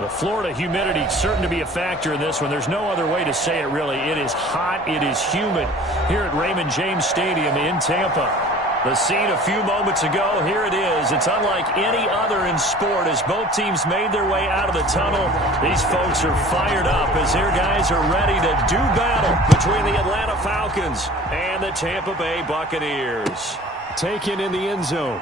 The Florida humidity certain to be a factor in this one. There's no other way to say it, really. It is hot. It is humid here at Raymond James Stadium in Tampa. The scene a few moments ago, here it is. It's unlike any other in sport as both teams made their way out of the tunnel. These folks are fired up as their guys are ready to do battle between the Atlanta Falcons and the Tampa Bay Buccaneers. Taken in the end zone.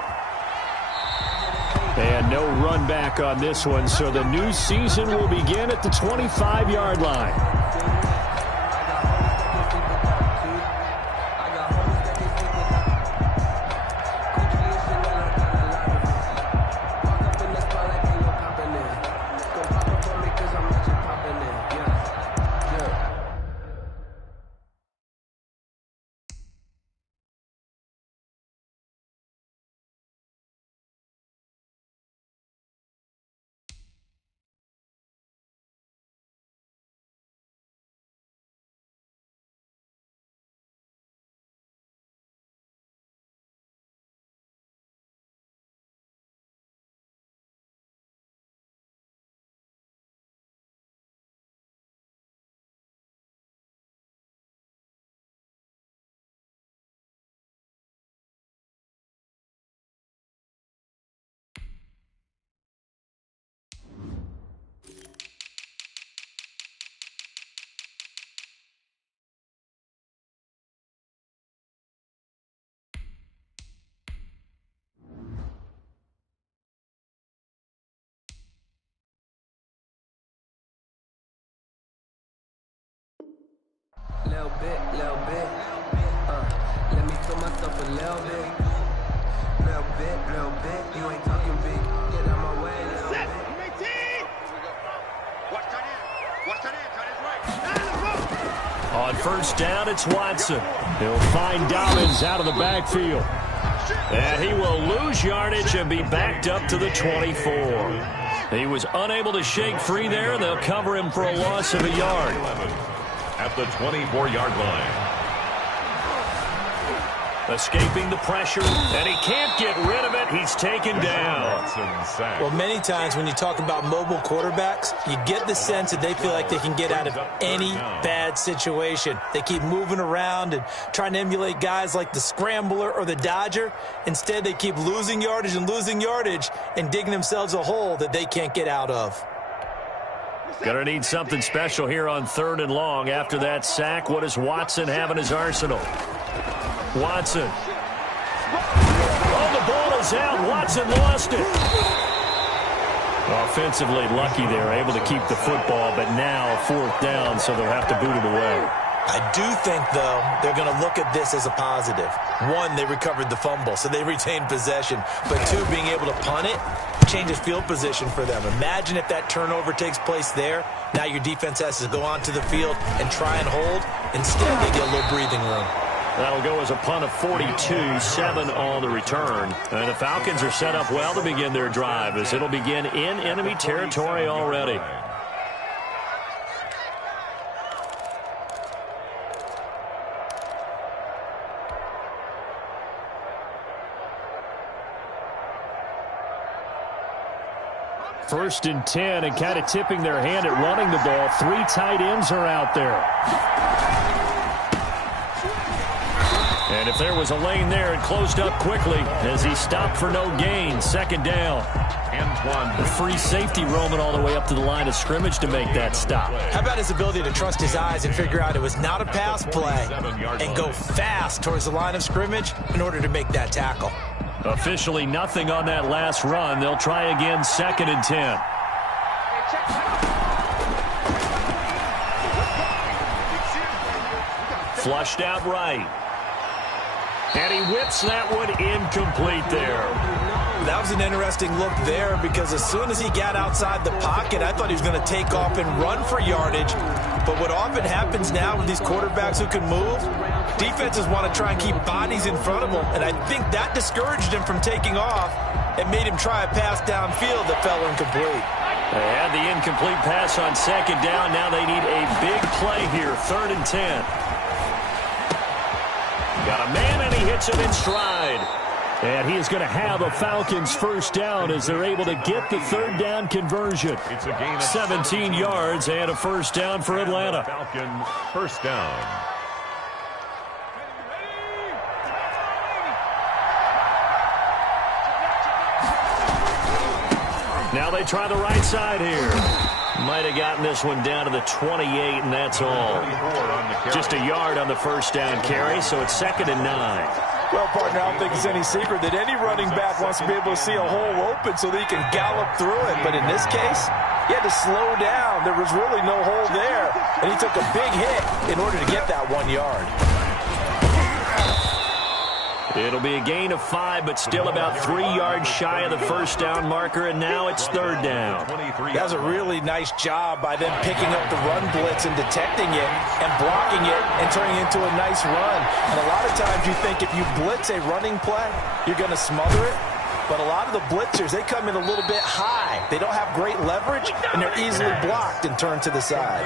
And no run back on this one, so the new season will begin at the 25-yard line. Little bit. Let me feel myself a little bit. Little bit. You ain't talking big. Get out my way, little bit. Watch that in. On first down, it's Watson. He'll find Dobbins out of the backfield. And he will lose yardage and be backed up to the 24. He was unable to shake free there. They'll cover him for a loss of a yard. At the 24-yard line. Escaping the pressure, and he can't get rid of it. He's taken down. Well, many times when you talk about mobile quarterbacks, you get the sense that they feel like they can get out of any bad situation. They keep moving around and trying to emulate guys like the Scrambler or the Dodger. Instead, they keep losing yardage and digging themselves a hole that they can't get out of. Gonna need something special here on 3rd and long. After that sack, what does Watson have in his arsenal? Watson. Oh, the ball is out. Watson lost it. Offensively lucky there, able to keep the football, but now 4th down, so they'll have to boot it away. I do think, though, they're going to look at this as a positive. One, they recovered the fumble, so they retained possession. But two, being able to punt it changes field position for them. Imagine if that turnover takes place there. Now your defense has to go onto the field and try and hold. Instead, they get a little breathing room. That'll go as a punt of 42, 7 on the return. And the Falcons are set up well to begin their drive as it'll begin in enemy territory already. First and 10, and kind of tipping their hand at running the ball. 3 tight ends are out there. And if there was a lane there, it closed up quickly as he stopped for no gain. 2nd down. Antoine, the free safety roaming all the way up to the line of scrimmage to make that stop. How about his ability to trust his eyes and figure out it was not a pass play and go fast towards the line of scrimmage in order to make that tackle? Officially nothing on that last run. They'll try again, 2nd and 10. Flushed out right. And he whips that one incomplete there. That was an interesting look there because as soon as he got outside the pocket, I thought he was going to take off and run for yardage. But what often happens now with these quarterbacks who can move, defenses want to try and keep bodies in front of them, and I think that discouraged him from taking off and made him try a pass downfield that fell incomplete. They had the incomplete pass on 2nd down. Now they need a big play here, 3rd and 10. Got a man, and he hits him in stride. And he is going to have a Falcons first down as they're able to get the third down conversion. It's a gain of 17 yards and a first down for Atlanta. Falcons first down. Now they try the right side here. Might have gotten this one down to the 28, and that's all. Just a yard on the first down carry, so it's 2nd and 9. Well, partner, I don't think it's any secret that any running back wants to be able to see a hole open so that he can gallop through it. But in this case, he had to slow down. There was really no hole there, and he took a big hit in order to get that 1 yard. It'll be a gain of 5, but still about 3 yards shy of the first down marker, and now it's third down. That was a really nice job by them picking up the run blitz and detecting it and blocking it and turning it into a nice run. And a lot of times you think if you blitz a running play, you're going to smother it. But a lot of the blitzers, they come in a little bit high. They don't have great leverage, and they're easily blocked and turned to the side.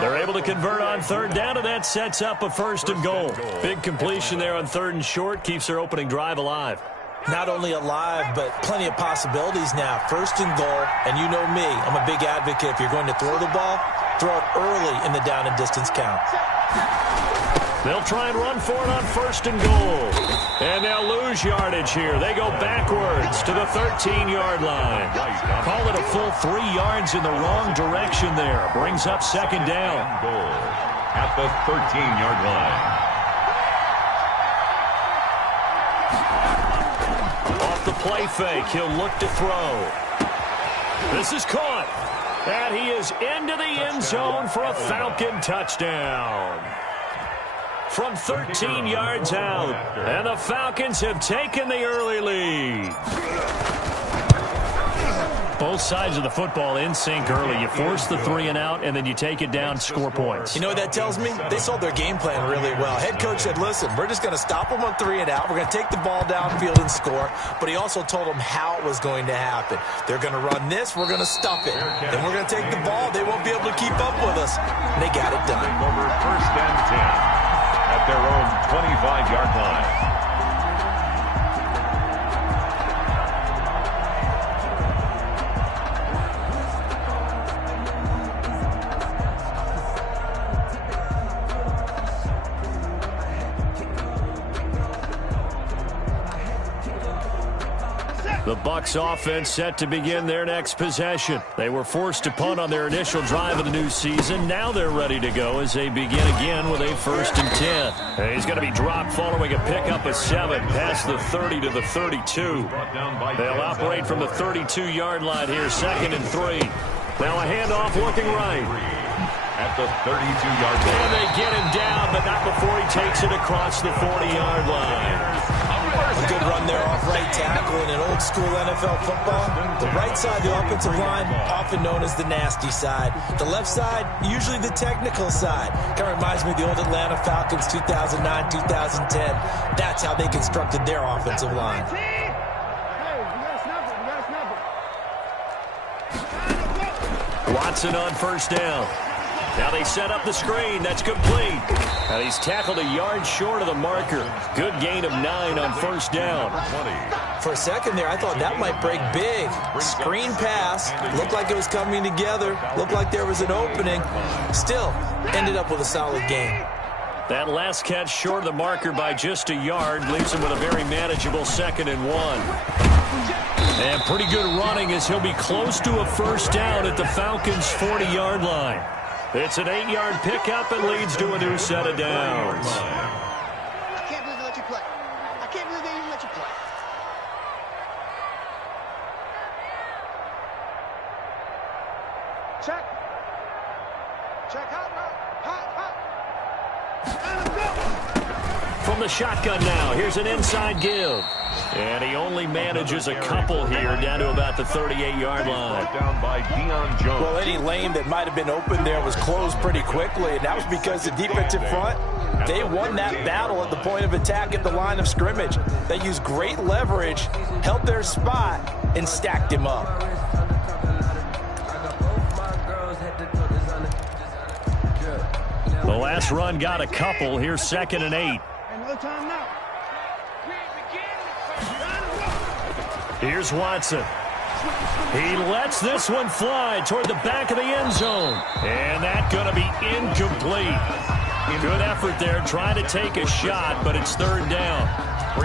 They're able to convert on third down, and that sets up a 1st and goal. Big completion there on 3rd and short keeps their opening drive alive. Not only alive, but plenty of possibilities now. 1st and goal, and you know me, I'm a big advocate. If you're going to throw the ball, throw it early in the down and distance count. They'll try and run for it on 1st and goal. And they'll lose yardage here. They go backwards to the 13-yard line. Call it a full 3 yards in the wrong direction there. Brings up 2nd down. Goal at the 13-yard line. Off the play fake, he'll look to throw. This is caught. And he is into the end zone for a Falcon touchdown. From 13 yards out, and the Falcons have taken the early lead. Both sides of the football in sync early. You force the 3 and out, and then you take it down, score points. You know what that tells me? They sold their game plan really well. Head coach said, listen, we're just going to stop them on 3 and out. We're going to take the ball downfield and score. But he also told them how it was going to happen. They're going to run this. We're going to stuff it. Then we're going to take the ball. They won't be able to keep up with us. And they got it done. Over 1st and 10. At their own 25-yard line. The Bucs offense set to begin their next possession. They were forced to punt on their initial drive of the new season. Now they're ready to go as they begin again with a 1st and 10. And he's going to be dropped following a pickup of 7 past the 30 to the 32. They'll operate from the 32-yard line here, 2nd and 3. Now a handoff looking right. At the 32-yard line. And they get him down, but not before he takes it across the 40-yard line. A good run there off right tackle in an old-school NFL football. The right side, the offensive line, often known as the nasty side. The left side, usually the technical side. Kind of reminds me of the old Atlanta Falcons 2009, 2010. That's how they constructed their offensive line. Watson on 1st down. Now they set up the screen. That's complete. Now he's tackled a yard short of the marker. Good gain of 9 on 1st down. For a second there, I thought that might break big. Screen pass. Looked like it was coming together. Looked like there was an opening. Still, ended up with a solid gain. That last catch short of the marker by just a yard leaves him with a very manageable 2nd and 1. And pretty good running as he'll be close to a 1st down at the Falcons' 40-yard line. It's an 8-yard pickup and leads to a new set of downs. I can't believe they let you play. I can't believe they even let you play. Check. Check. Hot, From the shotgun now, here's an inside give. And he only manages a couple here down to about the 38-yard line. Down by Deion Jones. Well, any lane that might have been open there was closed pretty quickly, and that was because the defensive front, they won that battle at the point of attack at the line of scrimmage. They used great leverage, held their spot, and stacked him up. The last run got a couple. Here's 2nd and 8. No time now. Here's Watson. He lets this one fly toward the back of the end zone. And that's going to be incomplete. Good effort there trying to take a shot, but it's third down.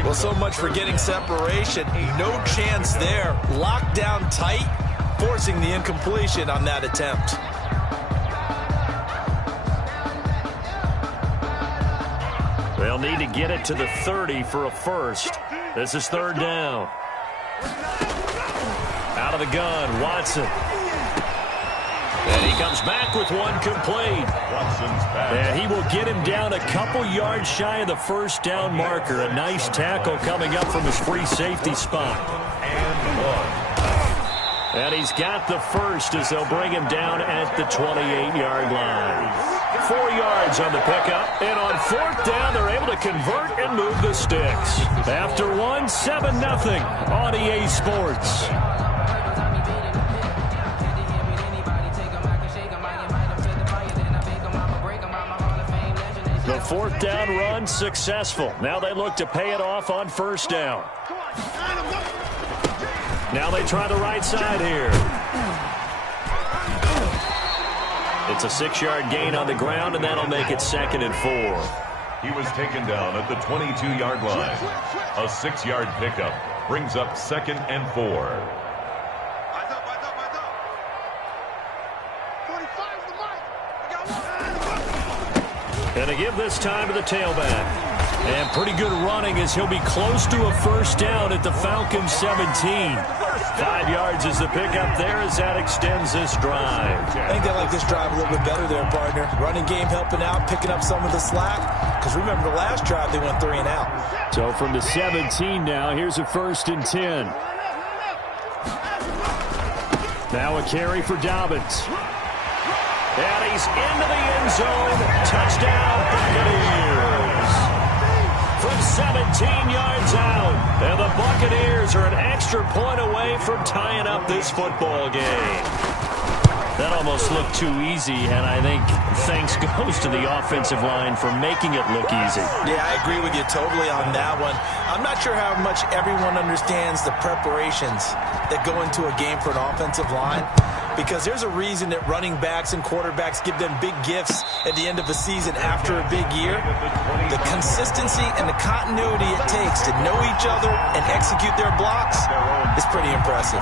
Well, so much for getting separation. No chance there. Locked down tight, forcing the incompletion on that attempt. They'll need to get it to the 30 for a first. This is third down. Out of the gun, Watson. And he comes back with one complete. Watson's back. And he will get him down a couple yards shy of the first down marker. A nice tackle coming up from his free safety spot. And one. And he's got the first as they'll bring him down at the 28-yard line. 4 yards on the pickup. And on fourth down, they're able to convert and move the sticks. After one, 7-0 on EA Sports. The fourth down run successful. Now they look to pay it off on first down. Now they try the right side here. It's a 6-yard gain on the ground, and that'll make it 2nd and 4. He was taken down at the 22-yard line. A 6-yard pickup brings up 2nd and 4. And to give this time to the tailback. And pretty good running as he'll be close to a first down at the Falcons 17. 5 yards is the pickup there as that extends this drive. I think they like this drive a little bit better there, partner. Running game helping out, picking up some of the slack. Because remember the last drive, they went 3 and out. So from the 17 now, here's a 1st and 10. Now a carry for Dobbins. And he's into the end zone. Touchdown, Buccaneers. From 17 yards out. And the Buccaneers are an extra point away from tying up this football game. That almost looked too easy, and I think thanks goes to the offensive line for making it look easy. Yeah, I agree with you totally on that one. I'm not sure how much everyone understands the preparations that go into a game for an offensive line, because there's a reason that running backs and quarterbacks give them big gifts at the end of a season after a big year. The consistency and the continuity it takes to know each other and execute their blocks is pretty impressive.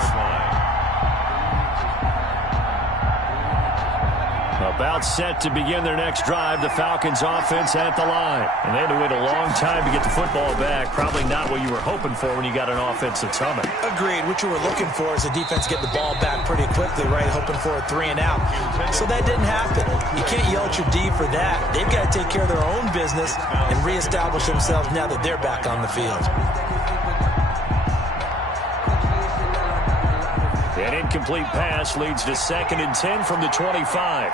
About set to begin their next drive, the Falcons offense at the line. And they had to wait a long time to get the football back. Probably not what you were hoping for when you got an offense that's humming. Agreed. What you were looking for is the defense get the ball back pretty quickly, right? Hoping for a 3 and out. So that didn't happen. You can't yell at your D for that. They've got to take care of their own business and reestablish themselves now that they're back on the field. An incomplete pass leads to 2nd and 10 from the 25.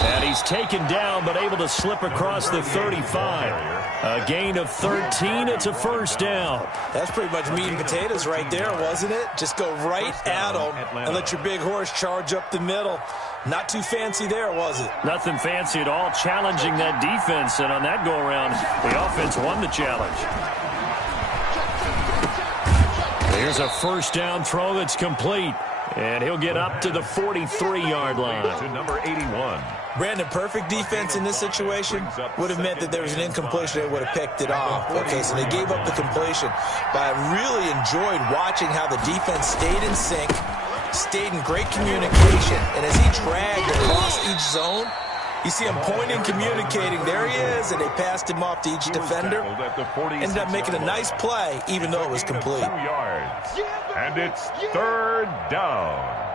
And he's taken down but able to slip across the 35. A gain of 13. It's a first down. That's pretty much meat and potatoes right there, wasn't it? Just go right at them and let your big horse charge up the middle. Not too fancy there, was it? Nothing fancy at all, challenging that defense. And on that go-around, the offense won the challenge. Here's a first down throw that's complete. And he'll get up to the 43-yard line. To number 81. Brandon, perfect defense in this situation would have meant that there was an incompletion. They would have picked it off. Okay, so they gave up the completion. But I really enjoyed watching how the defense stayed in sync, stayed in great communication. And as he dragged across each zone, you see him pointing, communicating. There he is, and they passed him off to each defender. Ended up making a nice play, even though it was complete. 2 yards. And it's third down.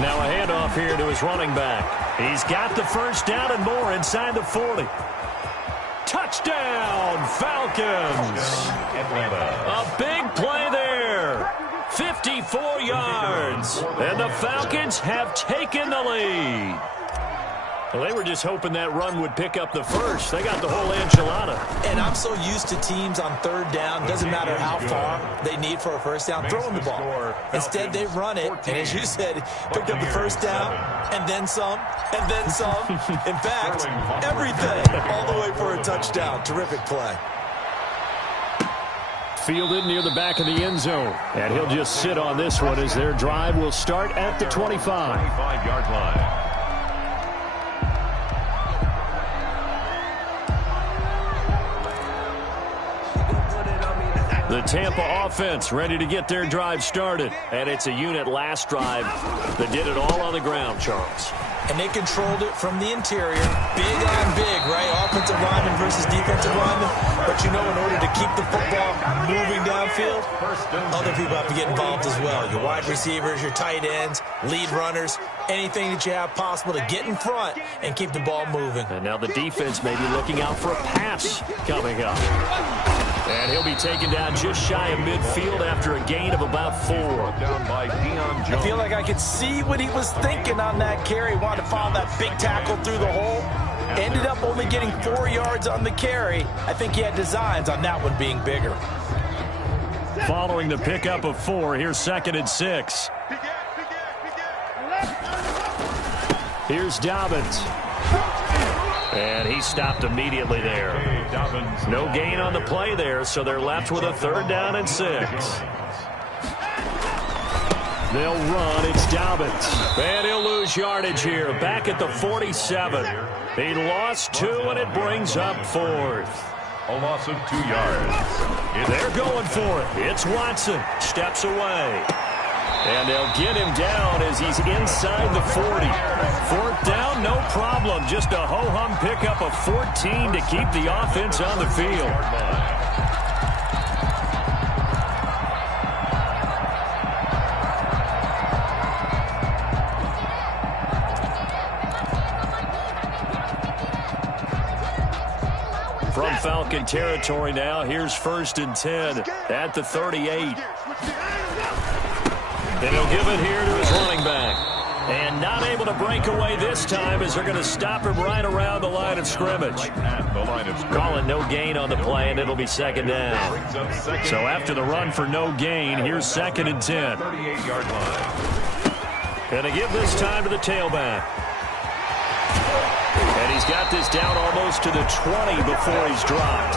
Now a handoff here to his running back. He's got the first down and more inside the 40. Touchdown, Falcons. Atlanta. A big play there. 54 yards. And the Falcons have taken the lead. Well, they were just hoping that run would pick up the first. They got the whole enchilada. And I'm so used to teams on third down, doesn't matter how far they need for a first down, throwing the ball. Instead, they run it, and as you said, picked up the first down, and then some, and then some. In fact, everything, all the way for a touchdown. Terrific play. Fielded near the back of the end zone. And he'll just sit on this one as their drive will start at the 25. 25-yard line. The Tampa offense ready to get their drive started. And it's a unit last drive that did it all on the ground, Charles. And they controlled it from the interior. Big on big, right? Offensive lineman versus defensive lineman. But you know, in order to keep the football moving downfield, other people have to get involved as well. Your wide receivers, your tight ends, lead runners, anything that you have possible to get in front and keep the ball moving. And now the defense may be looking out for a pass coming up. And he'll be taken down just shy of midfield after a gain of about 4. Down by I feel like I could see what he was thinking on that carry. Wanted to follow that big tackle through the hole. Ended up only getting 4 yards on the carry. I think he had designs on that one being bigger. Following the pickup of 4, here's 2nd and 6. Here's Dobbins. And he stopped immediately there. No gain on the play there, so they're left with a 3rd down and 6. They'll run. It's Dobbins. And he'll lose yardage here. Back at the 47. He lost 2, and it brings up 4th. A loss of 2 yards. They're going for it. It's Watson. Steps away. And they'll get him down as he's inside the 40. 4th down, no problem. Just a ho-hum pickup of 14 to keep the offense on the field. From Falcon territory now, here's 1st and 10 at the 38. And he'll give it here to his running back. And not able to break away this time as they're going to stop him right around the line of scrimmage. Calling no gain on the play, and it'll be 2nd down. So after the run for no gain, here's 2nd and 10. 38-yard line. And they give this time to the tailback. And he's got this down almost to the 20 before he's dropped.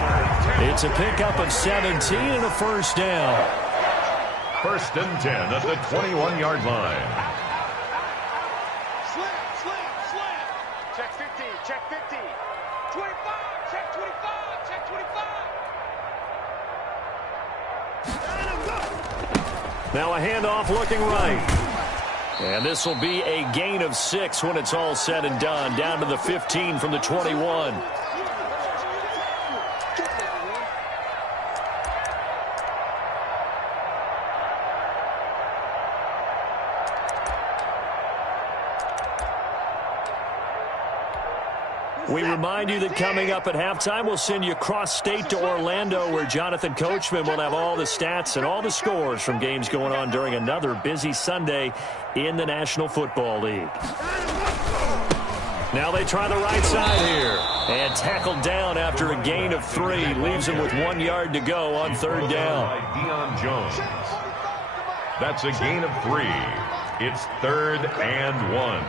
It's a pickup of 17 and a 1st down. 1st and 10 at the 21-yard line. Slam. Check 50, check 50. 25, check 25, check 25. Now a handoff looking right. And this will be a gain of 6 when it's all said and done. Down to the 15 from the 21. We remind you that coming up at halftime, we'll send you cross-state to Orlando, where Jonathan Coachman will have all the stats and all the scores from games going on during another busy Sunday in the National Football League. Now they try the right side here. And tackled down after a gain of 3. Leaves him with 1 yard to go on 3rd down. Deion Jones. That's a gain of 3. It's 3rd and 1.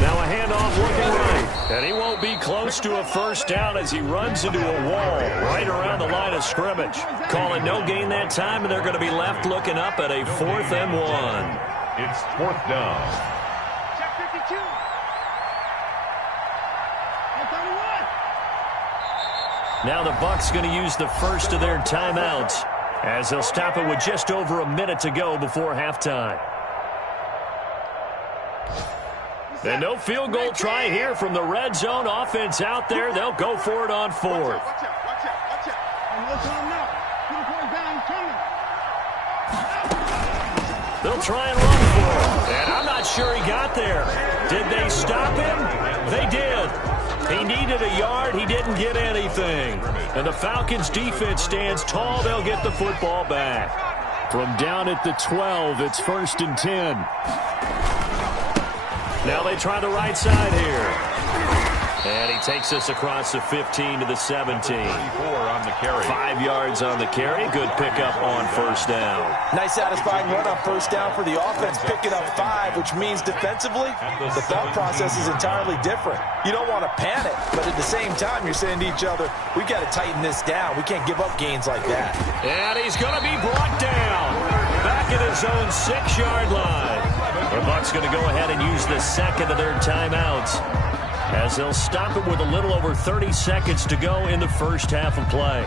Now a handoff looking right. And he won't be close to a 1st down as he runs into a wall right around the line of scrimmage. Calling no gain that time, and they're going to be left looking up at a 4th and 1. It's 4th down. Check 52. Now the Bucs going to use the first of their timeouts as they'll stop it with just over a minute to go before halftime. And no field goal try here from the red zone. Offense out there. They'll go for it on 4th. They'll try and run for it. And I'm not sure he got there. Did they stop him? They did. He needed a yard. He didn't get anything. And the Falcons defense stands tall. They'll get the football back. From down at the 12, it's 1st and 10. Now they try the right side here. And he takes this across the 15 to the 17. 34 on the carry. 5 yards on the carry. Good pickup on 1st down. Nice satisfying run on 1st down for the offense. Picking up 5, which means defensively, the thought process is entirely different. You don't want to panic, but at the same time, you're saying to each other, we've got to tighten this down. We can't give up gains like that. And he's going to be brought down. Back at his own 6-yard line. The Bucs going to go ahead and use the second of their timeouts, as they'll stop it with a little over 30 seconds to go in the first half of play.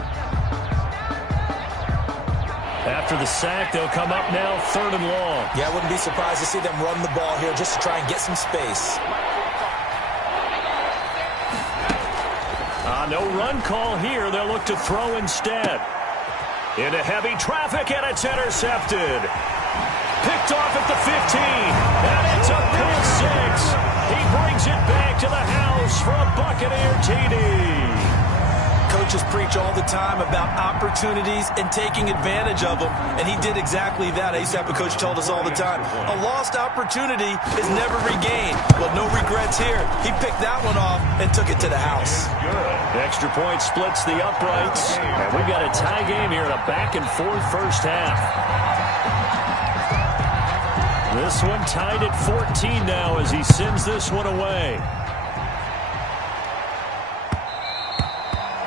After the sack, they'll come up now 3rd and long. Yeah, I wouldn't be surprised to see them run the ball here just to try and get some space. No run call here. They'll look to throw instead. Into heavy traffic, and it's intercepted. Picked off at the 15, and it's a pick 6. He brings it back to the house for a Buccaneer TD. Coaches preach all the time about opportunities and taking advantage of them, and he did exactly that. I used to have a coach told us all the time, a lost opportunity is never regained. Well, no regrets here. He picked that one off and took it to the house. The extra point splits the uprights, and we've got a tie game here in a back-and-forth first half. This one tied at 14 now as he sends this one away.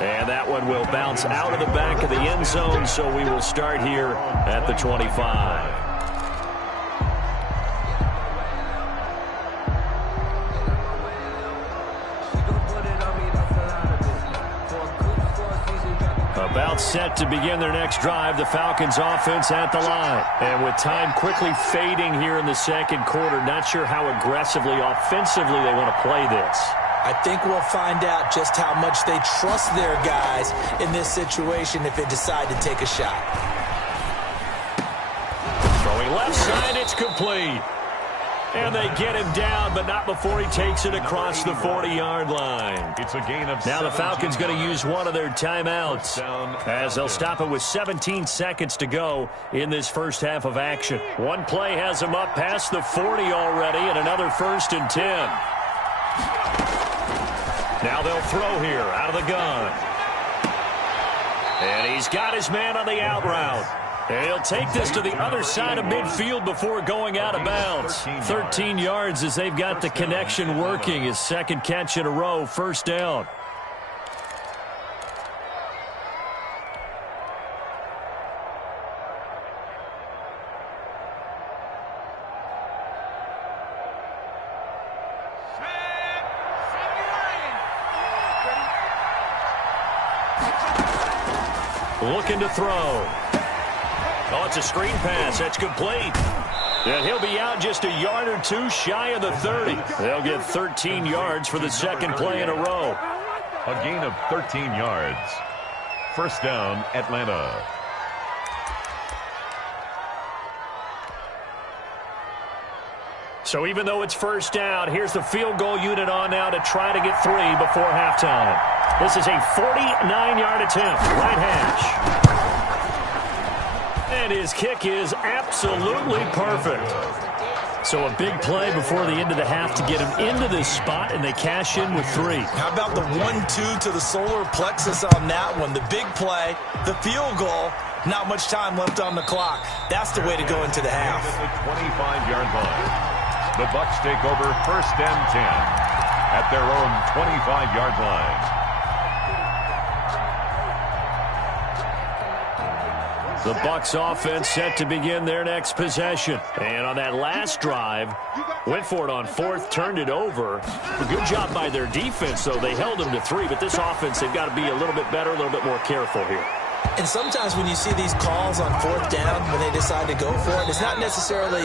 And that one will bounce out of the back of the end zone, so we will start here at the 25. About set to begin their next drive, the Falcons offense at the line. And with time quickly fading here in the second quarter, not sure how aggressively, offensively they want to play this. I think we'll find out just how much they trust their guys in this situation if they decide to take a shot. Throwing left side, it's complete. And they get him down, but not before he takes it across the 40-yard line. It's a gain of now the Falcons going to use one of their timeouts, as they'll stop it with 17 seconds to go in this first half of action. One play has them up past the 40 already, and another 1st and 10. Now they'll throw here out of the gun. And he's got his man on the out route. And he'll take this to the other side of midfield before going out of bounds. 13 yards as they've got the connection working. His second catch in a row, 1st down. Looking to throw. Oh, it's a screen pass. That's complete. And he'll be out just a yard or two shy of the 30. They'll get 13 yards for the second play in a row. A gain of 13 yards. 1st down, Atlanta. So even though it's 1st down, here's the field goal unit on now to try to get 3 before halftime. This is a 49-yard attempt, right hash. And his kick is absolutely perfect. So a big play before the end of the half to get him into this spot, and they cash in with 3. How about the 1-2 to the solar plexus on that one? The big play, the field goal, not much time left on the clock. That's the way to go into the half. At the 25-yard line. The Bucs take over 1st and 10 at their own 25-yard line. The Bucs offense set to begin their next possession. And on that last drive, went for it on 4th, turned it over. A good job by their defense, though. They held them to 3, but this offense, they've got to be a little bit better, a little bit more careful here. And sometimes when you see these calls on 4th down, when they decide to go for it, it's not necessarily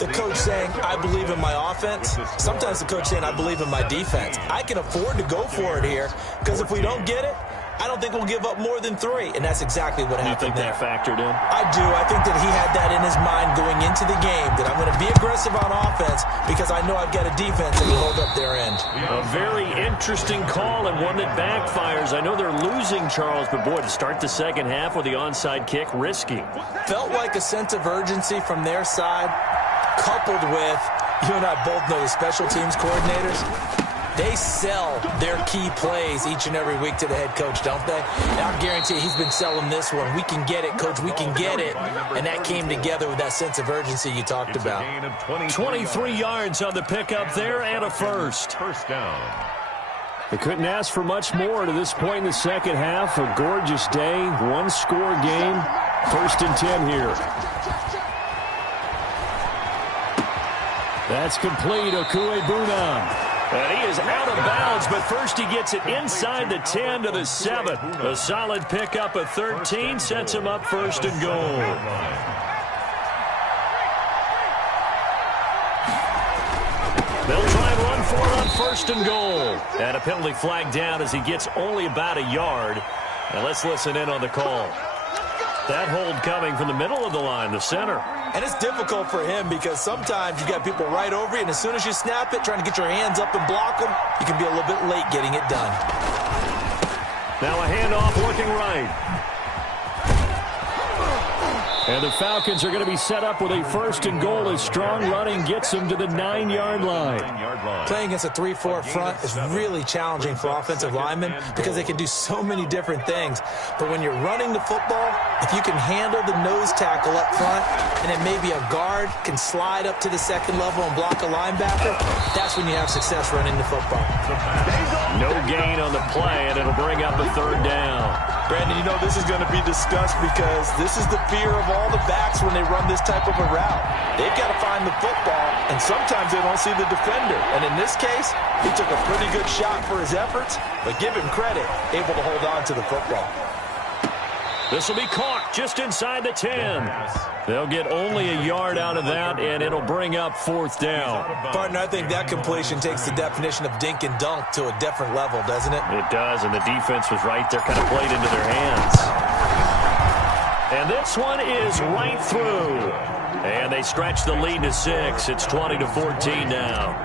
the coach saying, I believe in my offense. Sometimes the coach saying, I believe in my defense. I can afford to go for it here, because if we don't get it, I don't think we'll give up more than 3, and that's exactly what happened. You think that factored in? I do. I think that he had that in his mind going into the game, that I'm going to be aggressive on offense because I know I've got a defense that can hold up their end. A very interesting call and one that backfires. I know they're losing, Charles, but boy, to start the second half with the onside kick, risky. Felt like a sense of urgency from their side, coupled with, you and I both know the special teams coordinators. They sell their key plays each and every week to the head coach, don't they? And I guarantee he's been selling this one. We can get it, coach. We can get it. And that came together with that sense of urgency you talked about. 23 yards on the pickup there and a first. First down. They couldn't ask for much more to this point in the second half. A gorgeous day, one-score game. 1st and 10 here. That's complete. Okuegbunam. And he is out of bounds, but first he gets it inside the 10 to the 7. A solid pickup of 13 sets him up 1st and goal. They'll try and run for it on 1st and goal. And a penalty flag down as he gets only about a yard. And let's listen in on the call. That hold coming from the middle of the line, the center. And it's difficult for him because sometimes you got people right over you, and as soon as you snap it, trying to get your hands up and block them, you can be a little bit late getting it done. Now a handoff working right. And the Falcons are going to be set up with a 1st and goal as strong running gets them to the 9-yard line. Playing against a 3-4 front is really challenging for offensive linemen because they can do so many different things. But when you're running the football, if you can handle the nose tackle up front and then maybe a guard can slide up to the 2nd level and block a linebacker, that's when you have success running the football. No gain on the play, and it'll bring up a 3rd down. Brandon, you know this is going to be discussed because this is the fear of all the backs when they run this type of a route. They've got to find the football, and sometimes they don't see the defender. And in this case, he took a pretty good shot for his efforts, but give him credit, able to hold on to the football. This will be caught just inside the 10. They'll get only a yard out of that, and it'll bring up 4th down. Partner, I think that completion takes the definition of dink and dunk to a different level, doesn't it? It does, and the defense was right there, kind of played into their hands. And this one is right through. And they stretch the lead to 6. It's 20-14 now.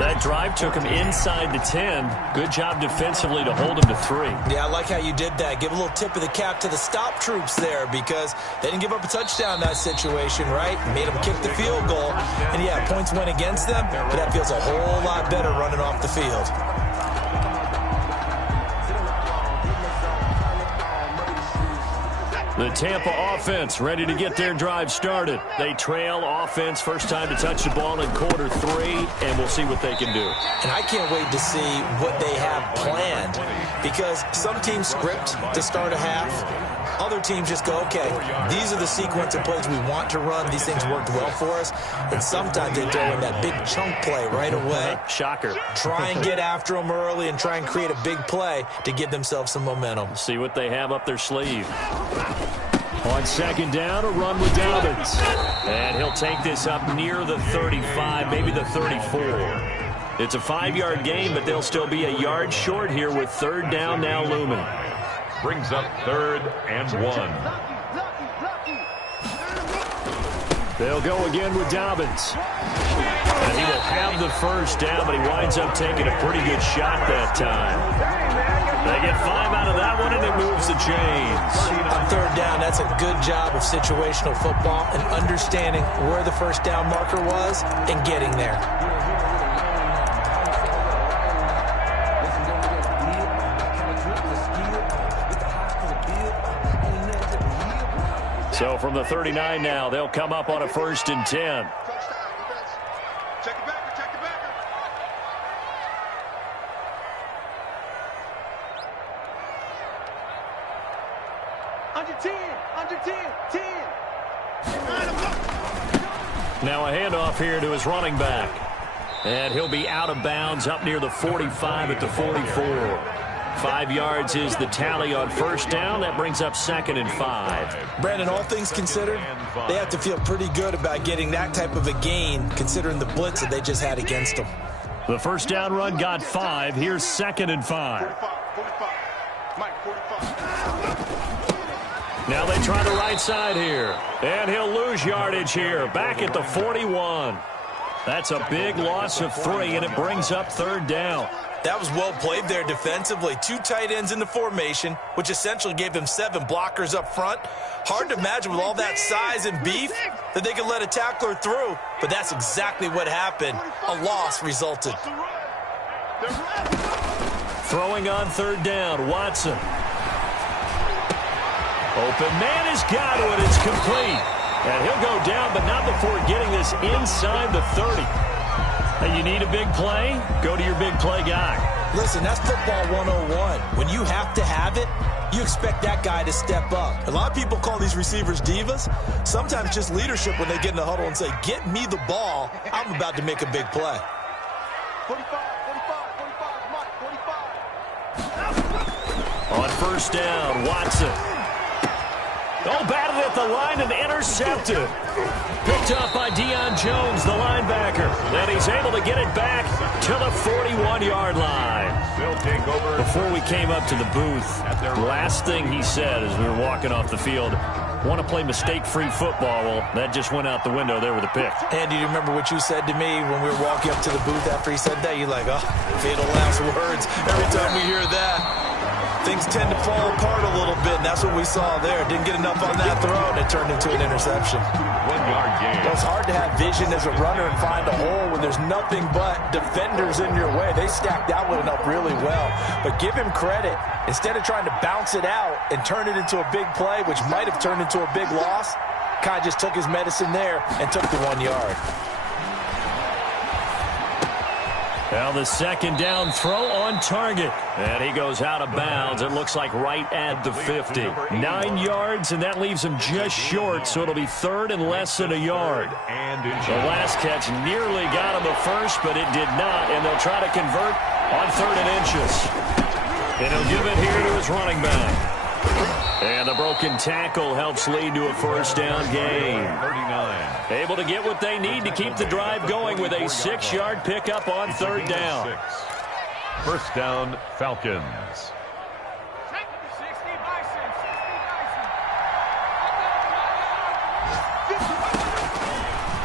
That drive took him inside the 10. Good job defensively to hold him to 3. Yeah, I like how you did that. Give a little tip of the cap to the stop troops there because they didn't give up a touchdown in that situation, right? Made them kick the field goal. And, yeah, points went against them, but that feels a whole lot better running off the field. The Tampa offense ready to get their drive started. They trail offense, first time to touch the ball in quarter 3, and we'll see what they can do. And I can't wait to see what they have planned because some teams script to start a half. Other teams just go, okay, these are the sequence of plays we want to run. These things worked well for us. And sometimes they throw in that big chunk play right away. Shocker. Try and get after them early and try and create a big play to give themselves some momentum. See what they have up their sleeve. On 2nd down, a run with Dobbins. And he'll take this up near the 35, maybe the 34. It's a 5-yard gain, but they'll still be a yard short here with 3rd down now looming. Brings up 3rd and 1. They'll go again with Dobbins. And he will have the 1st down, but he winds up taking a pretty good shot that time. They get 5 out of that one, and it moves the chains. On 3rd down, that's a good job of situational football and understanding where the 1st down marker was and getting there. So from the 39 now, they'll come up on a 1st and 10. Now a handoff here to his running back. And he'll be out of bounds up near the 45 at the 44. 5 yards is the tally on 1st down. That brings up 2nd and 5. Brandon, all things considered, they have to feel pretty good about getting that type of a gain considering the blitz that they just had against them. The 1st down run got 5. Here's 2nd and 5. 45. Mike, 45. Now they try the right side here. And he'll lose yardage here. Back at the 41. That's a big loss of 3, and it brings up 3rd down. That was well played there defensively. 2 tight ends in the formation, which essentially gave them 7 blockers up front. Hard to imagine with all that size and beef that they could let a tackler through, but that's exactly what happened. A loss resulted. Throwing on 3rd down, Watson. Open man has got it. It's complete. And he'll go down, but not before getting this inside the 30. Hey, you need a big play? Go to your big play guy. Listen, that's football 101. When you have to have it, you expect that guy to step up. A lot of people call these receivers divas. Sometimes just leadership when they get in the huddle and say, get me the ball. I'm about to make a big play. 45, 45. On 1st down, Watson. Oh, batted at the line and intercepted. Picked up by Deion Jones, the linebacker. And he's able to get it back to the 41-yard line. They'll take over. Before we came up to the booth, the last thing he said as we were walking off the field, want to play mistake-free football. Well, that just went out the window there with a pick. And do you remember what you said to me when we were walking up to the booth after he said that? You're like, oh, fatal last words. Every time we hear that, things tend to fall apart a little bit, and that's what we saw there. Didn't get enough on that throw, and it turned into an interception. 1-yard gain. Well, it's hard to have vision as a runner and find a hole when there's nothing but defenders in your way. They stacked that one up really well. But give him credit. Instead of trying to bounce it out and turn it into a big play, which might have turned into a big loss, kind of just took his medicine there and took the 1 yard. Now the 2nd down throw on target. And he goes out of bounds. It looks like right at the 50. 9 yards, and that leaves him just short, so it'll be 3rd and less than a yard. The last catch nearly got him a first, but it did not, and they'll try to convert on 3rd and inches. And he'll give it here to his running back. And the broken tackle helps lead to a 1st down gain. 39. Able to get what they need to keep the drive going with a 6-yard pickup on 3rd down. 1st down, Falcons.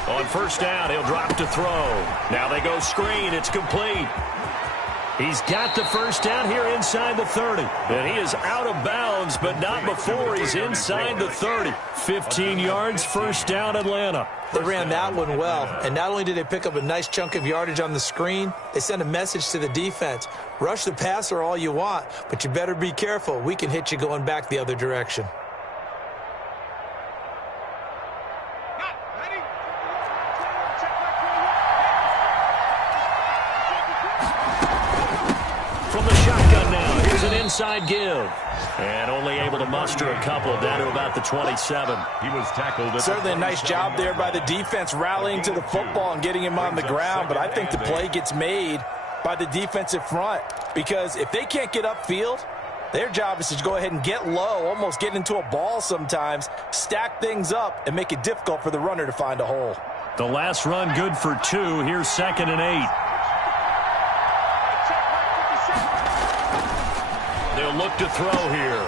On 1st down, he'll drop to throw. Now they go screen. It's complete. He's got the 1st down here inside the 30. And he is out of bounds, but not before he's inside the 30. 15 yards, 1st down, Atlanta. They ran that one well, and not only did they pick up a nice chunk of yardage on the screen, they sent a message to the defense. Rush the passer all you want, but you better be careful. We can hit you going back the other direction. From the shotgun now, here's an inside give. And only able to muster a couple down to about the 27. He was tackled. Certainly a nice job there by the defense rallying to the football and getting him on the ground, but I think the play gets made by the defensive front because if they can't get upfield, their job is to go ahead and get low, almost get into a ball sometimes, stack things up, and make it difficult for the runner to find a hole. The last run good for 2. Here's 2nd and 8. They'll look to throw here.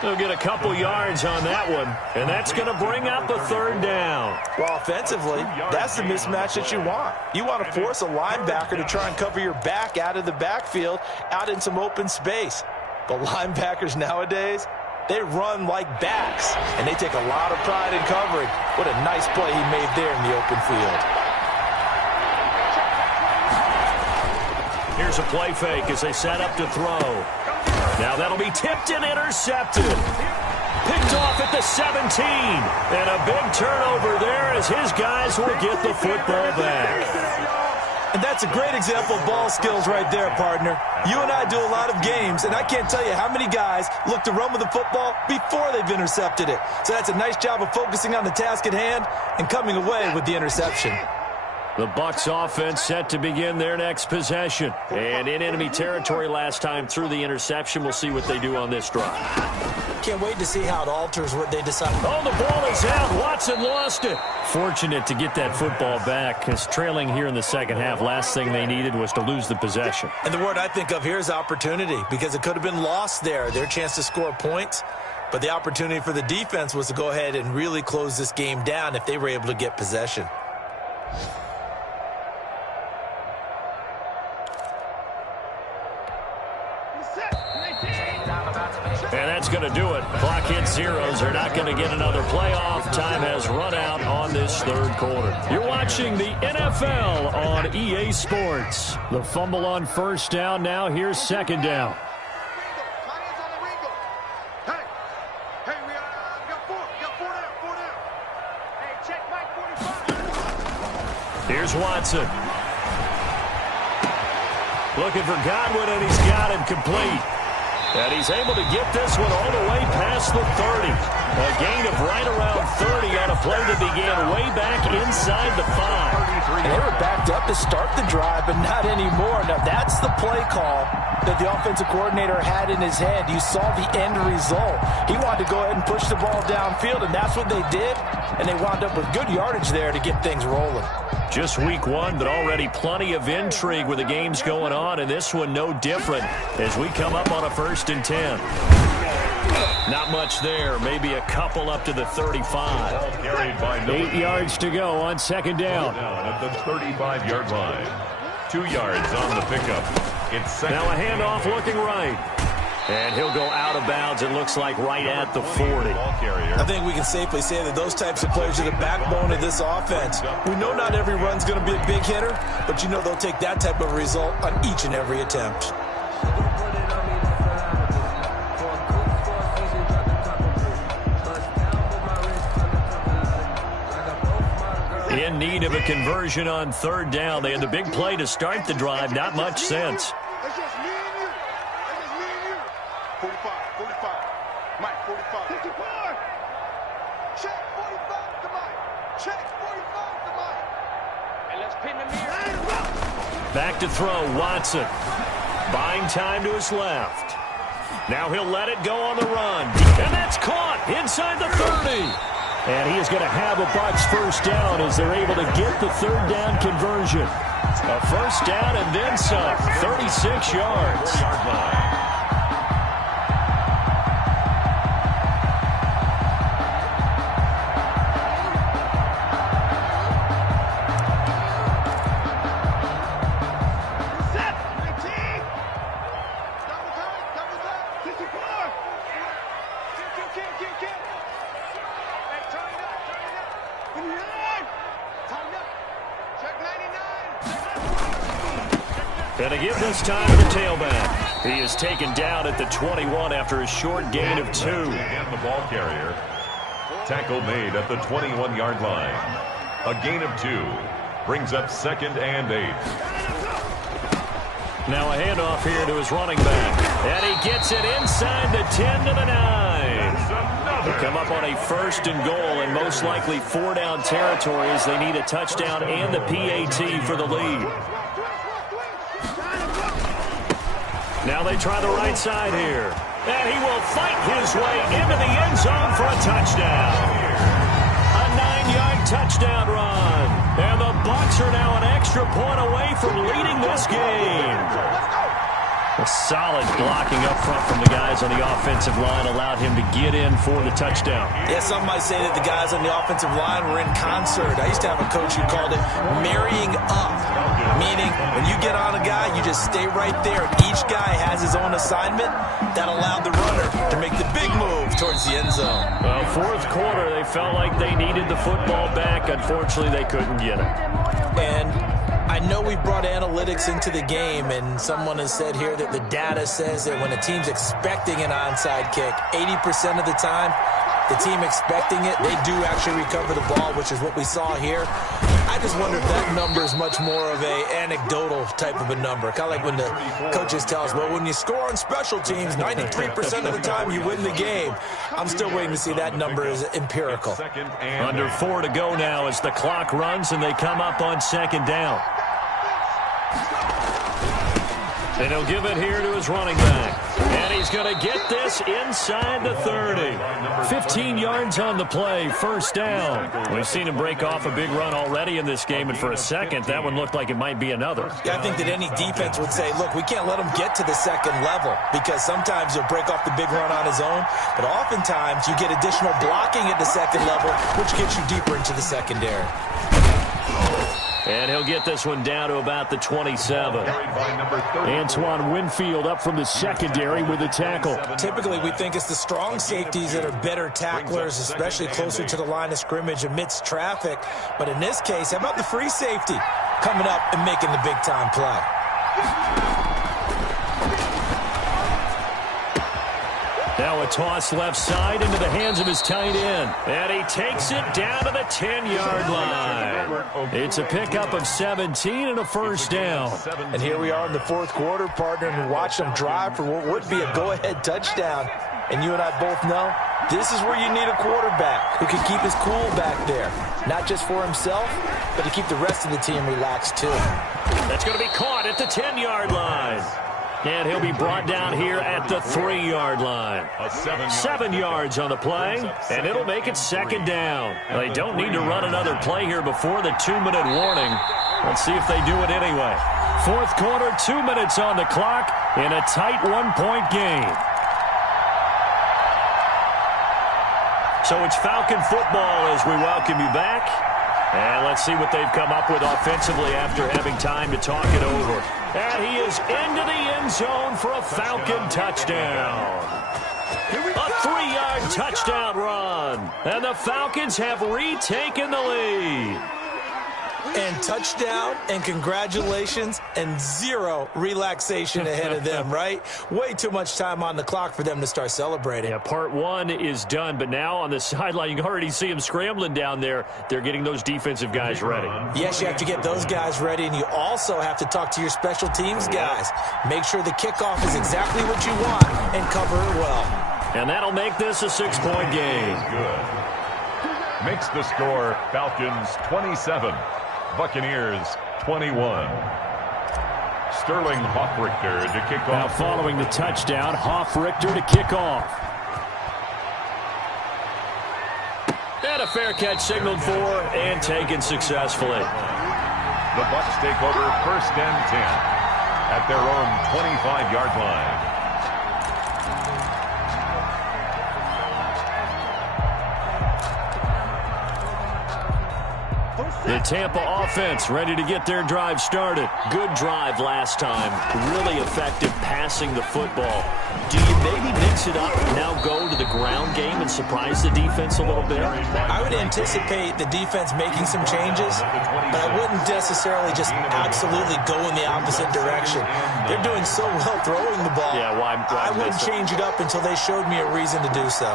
They'll get a couple yards on that one, and that's going to bring up a 3rd down. Well, offensively, that's the mismatch that you want. You want to force a linebacker to try and cover your back out of the backfield, out in some open space. The linebackers nowadays, they run like backs, and they take a lot of pride in covering. What a nice play he made there in the open field. Here's a play fake as they set up to throw. Now that'll be tipped and intercepted. Picked off at the 17. And a big turnover there as his guys will get the football back. And that's a great example of ball skills right there, partner. You and I do a lot of games, and I can't tell you how many guys look to run with the football before they've intercepted it. So that's a nice job of focusing on the task at hand and coming away with the interception. The Bucs offense set to begin their next possession. And in enemy territory last time through the interception. We'll see what they do on this drive. can't wait to see how it alters what they decide. Oh, the ball is out. Watson lost it. Fortunate to get that football back, because trailing here in the second half, last thing they needed was to lose the possession. And the word I think of here is opportunity, because it could have been lost there, their chance to score points. But the opportunity for the defense was to go ahead and really close this game down if they were able to get possession. And that's going to do it. Clock hits zeros. They're not going to get another playoff. Time has run out on this third quarter. You're watching the NFL on EA Sports. The fumble on first down. Now here's second down. Here's Watson. Looking for Godwin, and he's got him complete. And he's able to get this one all the way past the 30. A gain of right around 30 on a play that began way back inside the 5. And they were backed up to start the drive, but not anymore. Now, that's the play call that the offensive coordinator had in his head. You saw the end result. He wanted to go ahead and push the ball downfield, and that's what they did. And they wound up with good yardage there to get things rolling. Just week one, but already plenty of intrigue with the games going on, and this one no different as we come up on a 1st and 10. Not much there, maybe a couple up to the 35. 8 yards to go on second down. At the 35-yard line. 2 yards on the pickup. It's second. Now a handoff looking right. And he'll go out of bounds, it looks like, right at the 40. I think we can safely say that those types of players are the backbone of this offense. We know not every run's going to be a big hitter, but you know they'll take that type of result on each and every attempt. In need of a conversion on third down. They had the big play to start the drive, not much sense. 45 to Mike. And let's pin the mirror. Back to throw, Watson. Buying time to his left. Now he'll let it go on the run. And that's caught inside the 30. And he is going to have a Bucs first down as they're able to get the third down conversion. A first down and then some. 36 yards. And to give this time to the tailback. He is taken down at the 21 after a short gain of 2. And the ball carrier. Tackle made at the 21-yard line. A gain of 2. Brings up 2nd and 8. Now a handoff here to his running back. And he gets it inside the 10 to the 9. They'll come up on a 1st and goal and most likely 4-down territory as they need a touchdown and the PAT for the lead. Now they try the right side here. And he will fight his way into the end zone for a touchdown. A 9-yard touchdown run. And the Bucs are now an extra point away from leading this game. A solid blocking up front from the guys on the offensive line allowed him to get in for the touchdown. Yeah, some might say that the guys on the offensive line were in concert. I used to have a coach who called it marrying up, meaning when you get on a guy, you just stay right there. Each guy has his own assignment. That allowed the runner to make the big move towards the end zone. Well, fourth quarter, they felt like they needed the football back. Unfortunately, they couldn't get it. And I know we brought analytics into the game, and someone has said here that the data says that when a team's expecting an onside kick, 80% of the time, the team expecting it, they do actually recover the ball, which is what we saw here. I just wonder if that number is much more of a anecdotal type of a number. Kind of like when the coaches tell us, well, when you score on special teams, 93% of the time you win the game. I'm still waiting to see that number is empirical. Under 4 to go now as the clock runs and they come up on 2nd down. And he'll give it here to his running back. And he's going to get this inside the 30. 15 yards on the play, first down. We've seen him break off a big run already in this game, and for a second, that one looked like it might be another. Yeah, I think that any defense would say, look, we can't let him get to the second level, because sometimes he'll break off the big run on his own, but oftentimes you get additional blocking at the second level, which gets you deeper into the secondary. And he'll get this one down to about the 27. Antoine Winfield up from the secondary with a tackle. Typically, we think it's the strong safeties that are better tacklers, especially closer to the line of scrimmage amidst traffic. But in this case, how about the free safety coming up and making the big-time play? Now a toss left side into the hands of his tight end. And he takes it down to the 10-yard line. It's a pickup of 17 and a first down. And here we are in the fourth quarter, partner, and watch them drive for what would be a go-ahead touchdown. And you and I both know this is where you need a quarterback who can keep his cool back there. Not just for himself, but to keep the rest of the team relaxed too. That's going to be caught at the 10-yard line. And he'll be brought down here at the 3-yard line. 7 yards on the play, and it'll make it second down. They don't need to run another play here before the 2-minute warning. Let's see if they do it anyway. Fourth quarter, 2 minutes on the clock in a tight 1-point game. So it's Falcon football as we welcome you back. And let's see what they've come up with offensively after having time to talk it over. And he is into the end zone for a Falcon touchdown. A 3-yard touchdown run. And the Falcons have retaken the lead. And touchdown, and congratulations, and zero relaxation ahead of them, right? Way too much time on the clock for them to start celebrating. Yeah, part one is done, but now on the sideline, you can already see them scrambling down there. They're getting those defensive guys ready. Yes, you have to get those guys ready, and you also have to talk to your special teams guys. Make sure the kickoff is exactly what you want and cover it well. And that'll make this a 6-point game. Good. Makes the score Falcons 27. Buccaneers 21. Sterling Hoffrichter to kick off. Now following the touchdown, Hoffrichter to kick off. And a fair catch signaled for and taken successfully. The Bucs take over 1st and 10 at their own 25-yard line. The Tampa offense ready to get their drive started. Good drive last time. Really effective passing the football. Do you maybe mix it up and now go to the ground game and surprise the defense a little bit? I would anticipate the defense making some changes, but I wouldn't necessarily just absolutely go in the opposite direction. They're doing so well throwing the ball. Yeah, why I wouldn't change it up until they showed me a reason to do so.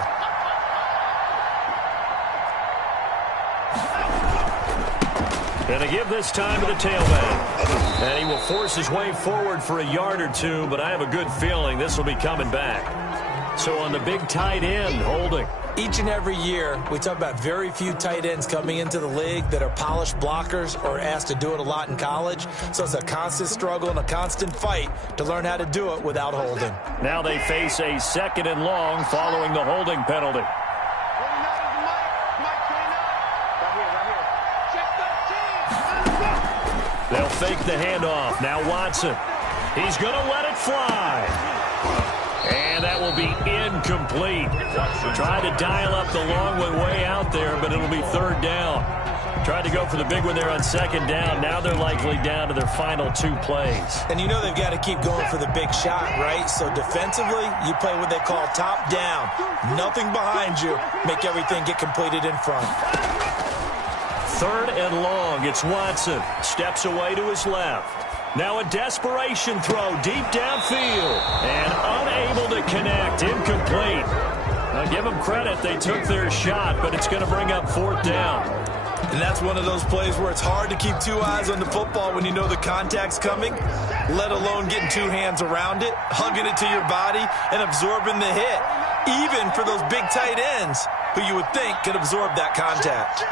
And they give this time to the tailback. And he will force his way forward for a yard or two, but I have a good feeling this will be coming back. So on the big tight end, holding. Each and every year, we talk about very few tight ends coming into the league that are polished blockers or asked to do it a lot in college. So it's a constant struggle and a constant fight to learn how to do it without holding. Now they face a 2nd and long following the holding penalty. They'll fake the handoff. Now Watson. He's going to let it fly. And that will be incomplete. Tried to dial up the long one way out there, but it'll be 3rd down. Tried to go for the big one there on 2nd down. Now they're likely down to their final 2 plays. And you know they've got to keep going for the big shot, right? So defensively, you play what they call top down. Nothing behind you. Make everything get completed in front. 3rd and long. It's Watson. Steps away to his left. Now a desperation throw deep downfield. And unable to connect. Incomplete. Now give them credit. They took their shot, but it's going to bring up 4th down. And that's one of those plays where it's hard to keep 2 eyes on the football when you know the contact's coming, let alone getting 2 hands around it, hugging it to your body, and absorbing the hit, even for those big tight ends who you would think could absorb that contact.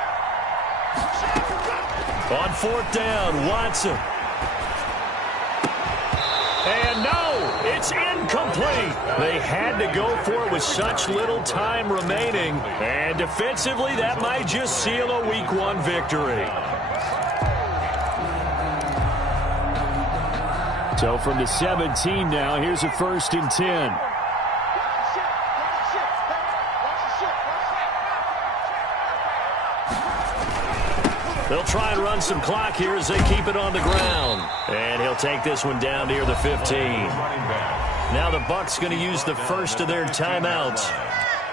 On 4th down, Watson. And It's incomplete. They had to go for it with such little time remaining. And defensively, that might just seal a Week 1 victory. So from the 17 now, here's a 1st and 10. They'll try and run some clock here as they keep it on the ground. And he'll take this one down near the 15. Now the Bucs going to use the first of their timeouts,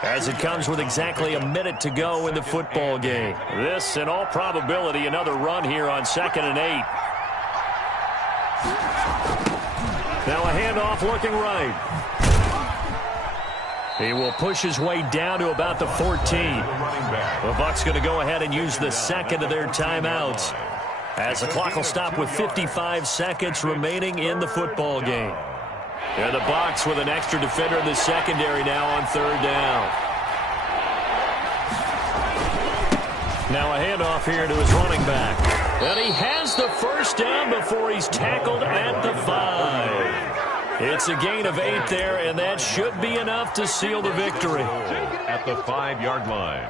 as it comes with exactly a minute to go in the football game. This, in all probability, another run here on 2nd and 8. Now a handoff looking right. He will push his way down to about the 14. The Bucs going to go ahead and use the second of their timeouts, as the clock will stop with 55 seconds remaining in the football game. And the Bucs with an extra defender in the secondary now on 3rd down. Now a handoff here to his running back. And he has the 1st down before he's tackled at the 5. It's a gain of 8 there, and that should be enough to seal the victory. At the 5-yard line.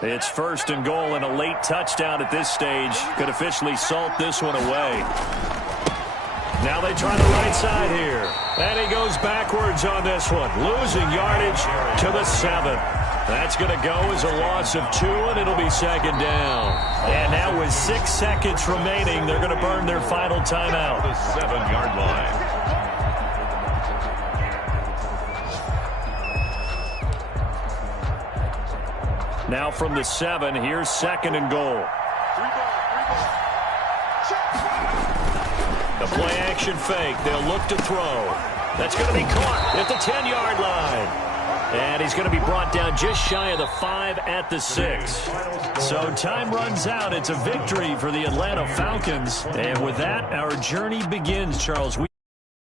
It's 1st and goal, and a late touchdown at this stage could officially salt this one away. Now they try the right side here. And he goes backwards on this one, losing yardage to the 7. That's going to go as a loss of 2, and it'll be 2nd down. And now with 6 seconds remaining, they're going to burn their final timeout. The 7-yard line. Now from the 7, here's 2nd and goal. The play-action fake. They'll look to throw. That's going to be caught at the 10-yard line. And he's going to be brought down just shy of the 5 at the 6. So time runs out. It's a victory for the Atlanta Falcons. And with that, our journey begins, Charles.